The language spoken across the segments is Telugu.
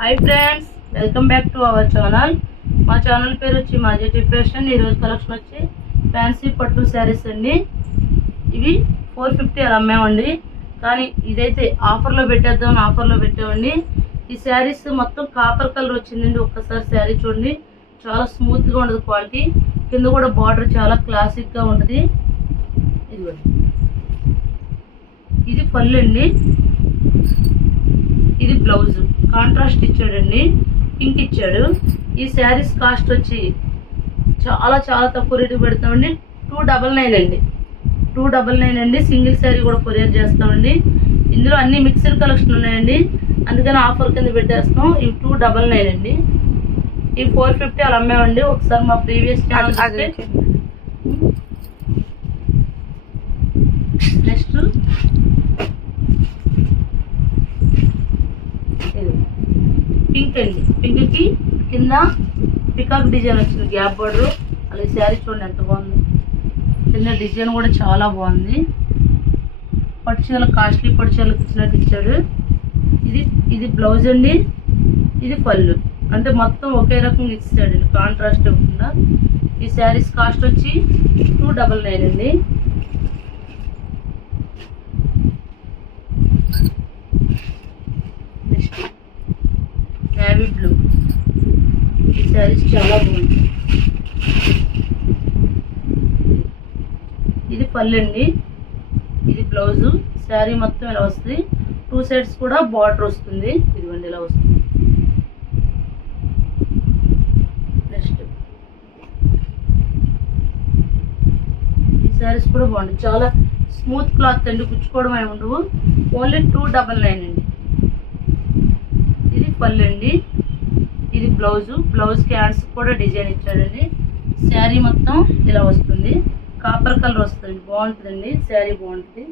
Hi friends welcome back to our channel మా ఛానల్ పేరు వచ్చి మాజీ డిప్రెషన్ ఈరోజు కలెక్షన్ వచ్చి ఫ్యాన్సీ పట్టు శారీస్ అండి. ఇవి ఫోర్ ఫిఫ్టీ అలా అమ్మామండి కానీ ఇదైతే ఆఫర్లో పెట్టేద్దాం ఆఫర్లో పెట్టామండి ఈ శారీస్ మొత్తం కాపర్ కలర్ వచ్చిందండి. ఒక్కసారి శారీ చూడండి. చాలా స్మూత్గా ఉండదు క్వాలిటీ కింద కూడా బార్డర్ చాలా క్లాసిక్గా ఉంటుంది. ఇదిగోండి. ఇది పళ్ళు అండి. ఇది బ్లౌజ్ కాంట్రాస్ట్ ఇచ్చాడండి పింక్ ఇచ్చాడు. ఈ శారీస్ కాస్ట్ వచ్చి చాలా చాలా తక్కువ రేటు పెడతామండి. టూ డబల్ నైన్ అండి. టూ డబల్ నైన్ అండి. సింగిల్ శారీ కూడా కొరియర్ చేస్తామండి. ఇందులో అన్ని మిక్స్డ్ కలెక్షన్ ఉన్నాయండి. అందుకని ఆఫర్ కింద పెట్టేస్తాం ఇవి టూ డబల్ నైన్ అండి. ఇవి ఫోర్ ఫిఫ్టీ అలా అమ్మామండి. ఒకసారి మా ప్రీవియస్ ఛానల్ నెక్స్ట్. పింక్ అండి పింక్కి కింద పికాక్ డిజైన్ వచ్చింది. గ్యాప్ బార్డర్ అలాగే శారీ చూడండి ఎంత బాగుంది. కింద డిజైన్ కూడా చాలా బాగుంది. పట్టు చీరలు కాస్ట్లీ పట్టు చీరలకు ఇచ్చినట్టు ఇచ్చాడు. ఇది ఇది బ్లౌజ్ అండి. ఇది పళ్ళు. అంటే మొత్తం ఒకే రకంగా ఇచ్చాడు. కాంట్రాస్ట్ ఇవ్వకుండా. ఈ శారీస్ కాస్ట్ వచ్చి టూ డబల్ నైన్ అండి నెక్స్ట్ నేవీ బ్లూ ఈ శారీస్ చాలా బాగుంది ఇది పళ్ళండి. ఇది బ్లౌజు శారీ మొత్తం ఇలా వస్తుంది. టూ సైడ్స్ కూడా బార్డర్ వస్తుంది. ఇదిగోండి ఇలా వస్తుంది. నెక్స్ట్ ఈ శారీస్ కూడా బాగుంది చాలా స్మూత్ క్లాత్ అండి. కుచ్చుకోవడం ఏమి ఉండవు. ఓన్లీ టూ డబల్ నైన్ అండి. ఇది పళ్ళు అండి ఇది బ్లౌజు. బ్లౌజ్ హ్యాండ్స్ కూడా డిజైన్ ఇచ్చాడండి. శారీ మొత్తం ఇలా వస్తుంది. కాపర్ కలర్ వస్తుంది బాగుంటుందండి. శారీ బాగుంటుంది.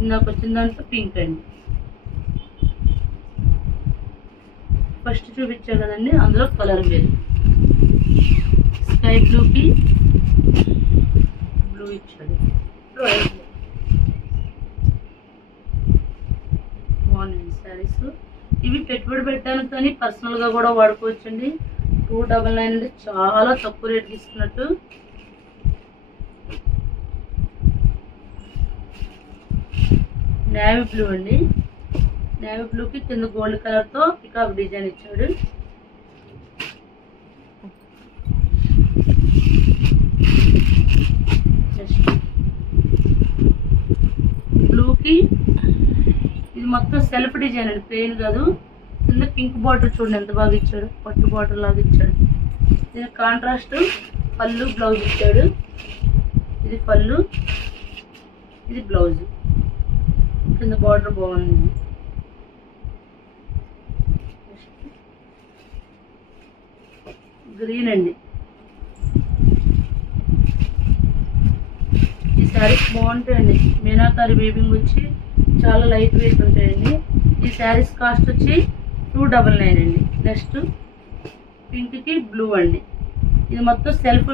ఇందాక వచ్చిన దాంట్లో పింక్ అండి. ఫస్ట్ చూపించా కదండి. అందులో కలర్ వేరు. స్కై బ్లూకి బ్లూ ఇచ్చాడు రాయల్ బ్లూ బాగున్నాయి శారీస్ ఇవి పెట్టుబడి పెట్టడానికి కానీ పర్సనల్గా కూడా వాడుకోవచ్చండి. టూ డబల్ నైన్ అంటే చాలా తక్కువ రేట్కి ఇస్తున్నట్టు నేవీ బ్లూ అండి. నేవీ బ్లూకి కింద గోల్డ్ కలర్తో పికాప్ డిజైన్ ఇచ్చాడు. బ్లూకి ఇది మొత్తం సెల్ఫ్ డిజైన్ అండి. ప్లెయిన్ కాదు. కింద పింక్ బార్డర్ చూడండి ఎంత బాగా ఇచ్చాడు. పట్టు బార్డర్ లాగా ఇచ్చాడు. దీని కాంట్రాస్ట్ పళ్ళు బ్లౌజ్ ఇచ్చాడు. ఇది పళ్ళు ఇది బ్లౌజ్ కింద బార్డర్ బాగుంది. గ్రీన్ అండి ఈ శారీస్ బాగుంటాయండి. మీనాకారి వీవింగ్ వచ్చి చాలా లైట్ వెయిట్ ఉంటాయండి. ఈ శారీస్ కాస్ట్ వచ్చి టూ డబల్ నైన్ అండి. నెక్స్ట్ పింక్కి బ్లూ అండి. ఇది మొత్తం సెల్ఫ్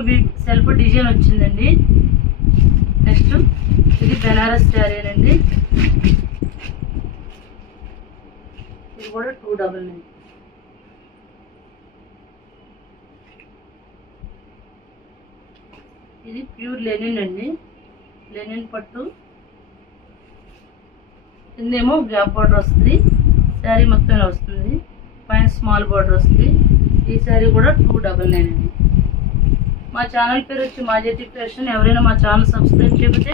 సెల్ఫ్ డిజైన్ వచ్చిందండి. నెక్స్ట్ ఇది బెనారస్ శారీ అండి. ఇది కూడా టూ డబల్ నైన్ ఇది ప్యూర్ లెనిన్ అండి. లెనిన్ పట్టు. కిందేమో గ్యాప్ బార్డర్ వస్తుంది. శారీ మొత్తం వస్తుంది. పైన స్మాల్ బార్డర్ వస్తుంది. ఈ శారీ కూడా టూ డబల్ నైన్ అండి. మా ఛానల్ పేరు వచ్చి మాజెటీ ఫ్యాషన్. ఎవరైనా మా ఛానల్ సబ్స్క్రైబ్ చేయకపోతే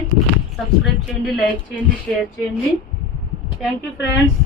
సబ్స్క్రైబ్ చేయండి లైక్ చేయండి షేర్ చేయండి. Thank you friends.